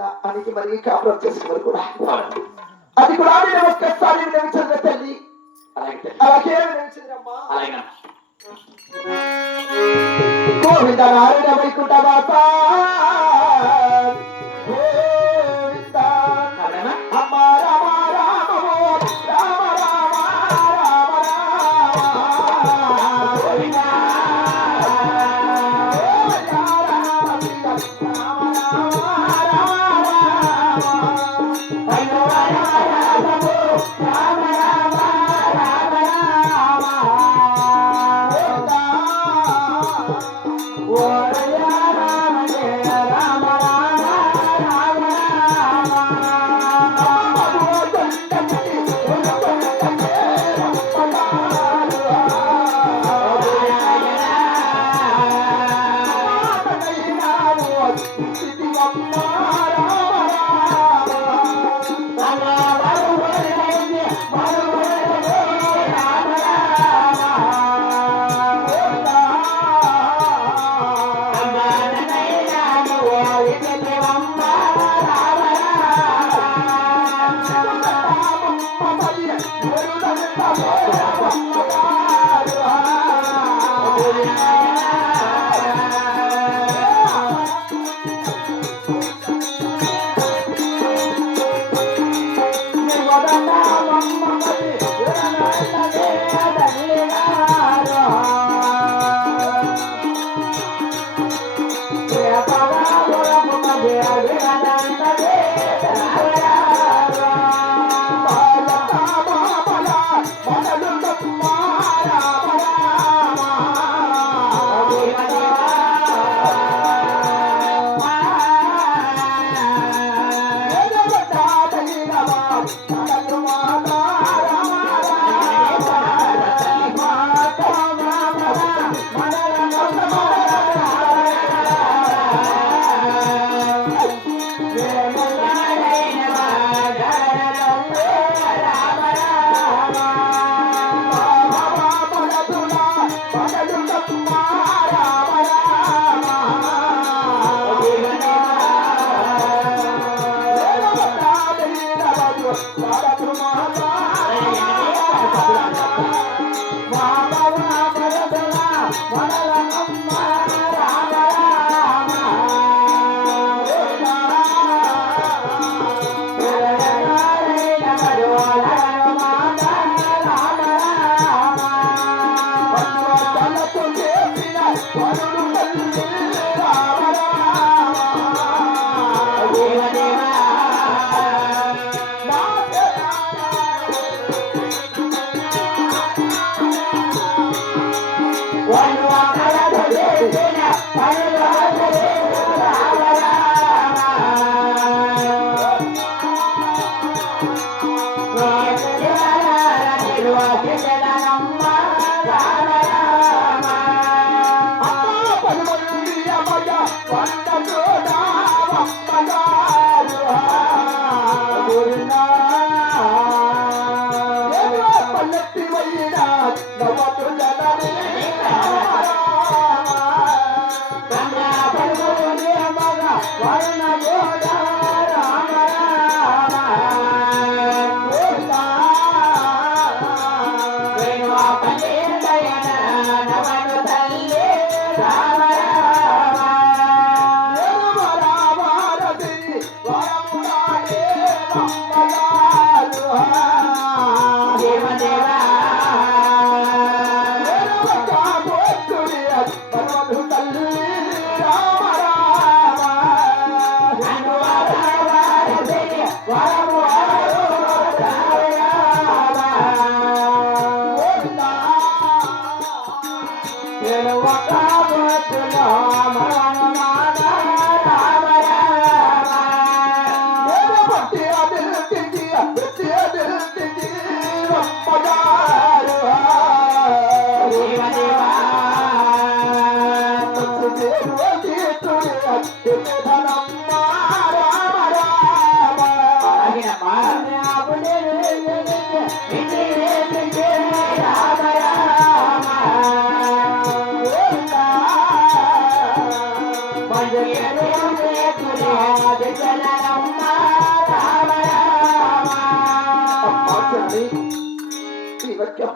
భార్యల అనికి మరి కాపురం చేసుకున్నారు కూడా అది కూడా నేను ఒక్కసారి వినిపించదు తల్లి అలాగే వినిపించదమ్మా గోవింద నారాయణ వైకుంఠ మాత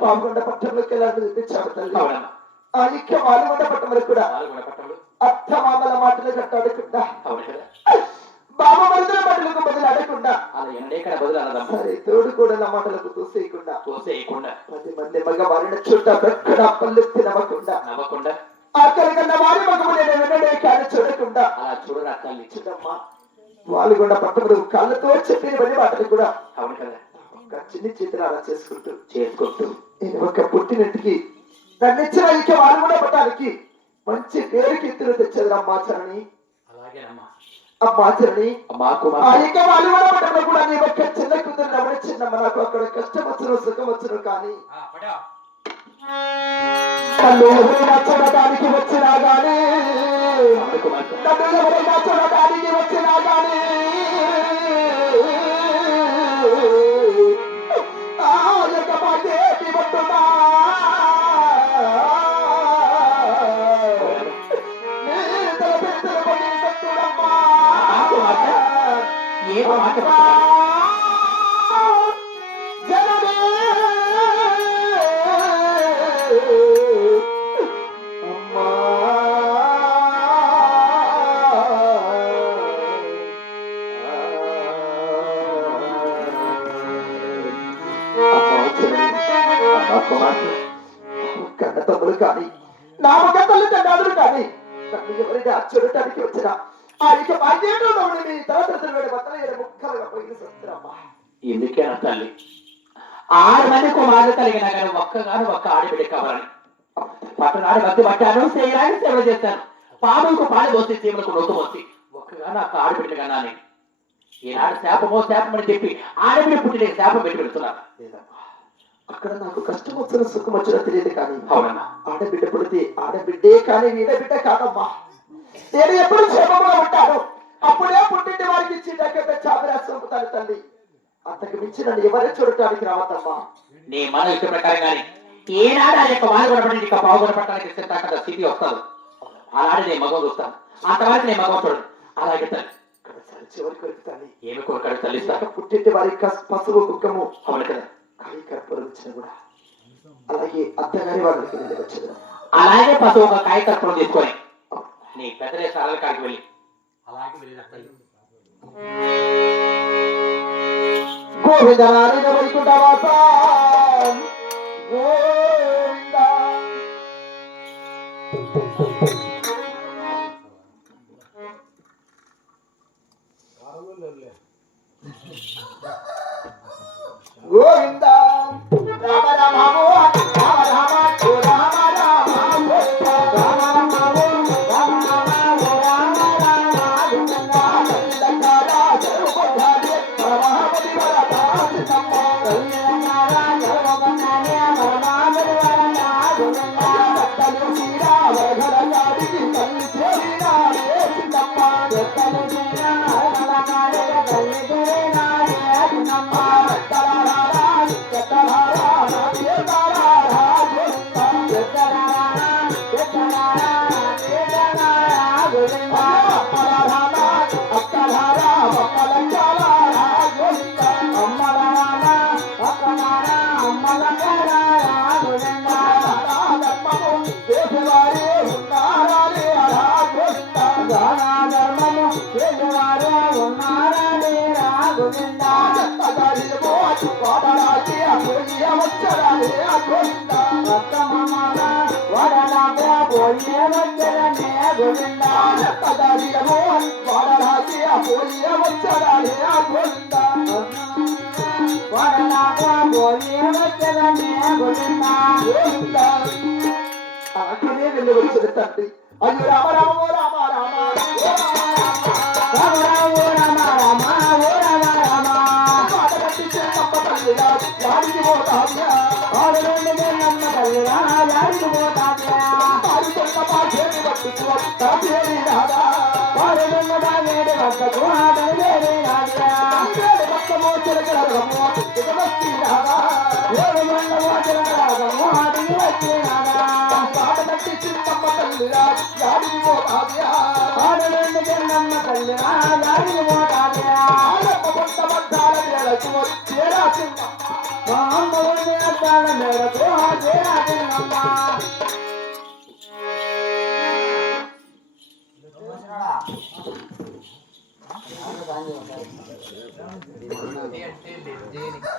పాల్గొండ పట్టణంలోకి వెళ్ళాలని చూపించాడు తల్లి. ఆ ఇక్క పాల్గొండ పట్టణంలో కూడా అత్త మామల మాటలు కట్టాడకుండా బాబా మరుదుల మాటలకు బదులు అడగకుండా సరే తోడు కూడా నా మాటలకు తోసేయకుండా 10 మంది మగ వారిన చుట్ట ఎక్కడ పల్లెత్తి నవ్వకుండా అక్కడి కన్నా వారి మగము నేను వినడే కానీ చూడకుండా అలా చూడరా తల్లి చూడమ్మా. పాల్గొండ పట్టణంలో కాళ్ళతో చెప్పిన పని మాటలు కూడా అవును కదా చిన్ని చేతులు అలా చేసుకుంటూ నేను ఒక పుట్టినట్టుకి నన్ను ఇచ్చిన ఇక వాళ్ళు కూడా పట్టానికి మంచి పేరుకి ఎత్తులు తెచ్చదు అమ్మాచరణి. అమ్మాచరణి ఇక వాళ్ళు కూడా పట్టడంలో కూడా నీ ఒక్క చిన్న కూతురు నవ్వని చిన్నమ్మ నాకు అక్కడ కష్టం వచ్చును సుఖం వచ్చును కానీ నన్ను ఎవరైనా చూడటానికి వచ్చినా గానీ కన్న తమ్ముడు కానీ నా మగ తల్లి తండ్రులు కానీ నన్ను ఎవరైనా చూడటానికి వచ్చిన ఆ ఇక బాధ్యతలు తమ్ముడిని తలతలు బట్టలు ముక్కలుగా పోయిన సత్రమ్మా. ఎందుకే తల్లి 6 మంది కుమారులు కలిగినా కానీ ఒక్క ఆడబిడ్డ కావాలని పట్టణాడు భక్తి పట్టాను చేయడానికి సేవ చేస్తాను. పాములకు పాలు పోసి చీమలకు నొత్తు పోసి ఒక్కగా నాకు ఆడబిడ్డ కన్నాను. ఈనాడు శాపమని చెప్పి ఆడబిడ్డ పుట్టిన శాపం పెట్టి పెడుతున్నాను. అక్కడ నాకు కష్టం వచ్చిన సుఖం వచ్చినా తెలియదు కానీ అవునమ్మా ఆడబిడ్డ పుడితే ఆడబిడ్డే కానీ వీడబిడ్డ కాదమ్మా. నేను ఎప్పుడు క్షేమంగా ఉంటాను అప్పుడే పుట్టింటి వారికి ఇచ్చి దగ్గర చాపరాస్తాను తల్లి. అంతకు మించి నన్ను ఎవరే చూడటానికి రావద్దమ్మా. నీ మన ఇష్ట ప్రకారంగానే ఏనాడు ఆ యొక్క పాల్గొనపడి ఇక పాల్గొనపడటానికి ఇస్తే స్థితి వస్తాను. అలాంటి నేను మగం చూస్తాను. ఆ తర్వాత నేను మగం చూడను. అలాగే తల్లి చివరి కొరకు తల్లి ఏమి కోరికడు తల్లిస్తాను. పుట్టింటి వారికి పసుపు కుక్కము అవును కదా కాయి కర్పూరం వచ్చిన కూడా అలాగే అత్తగారి వాళ్ళకి వచ్చేది. అలాగే పసుపు ఒక కాయ కర్పూరం తీసుకొని నీ పెద్దలే సారాల కాడికి వెళ్ళి అలాగే వెళ్ళి గోవిందనారాయణ వైకుంఠవాస గోవింద గోవింద రామ రామ రామ రామ రామ అలాగే వెళ్ళి వచ్చిన తండ్రి అయ్యో రామ రామ రామ రామ రామ మేడకు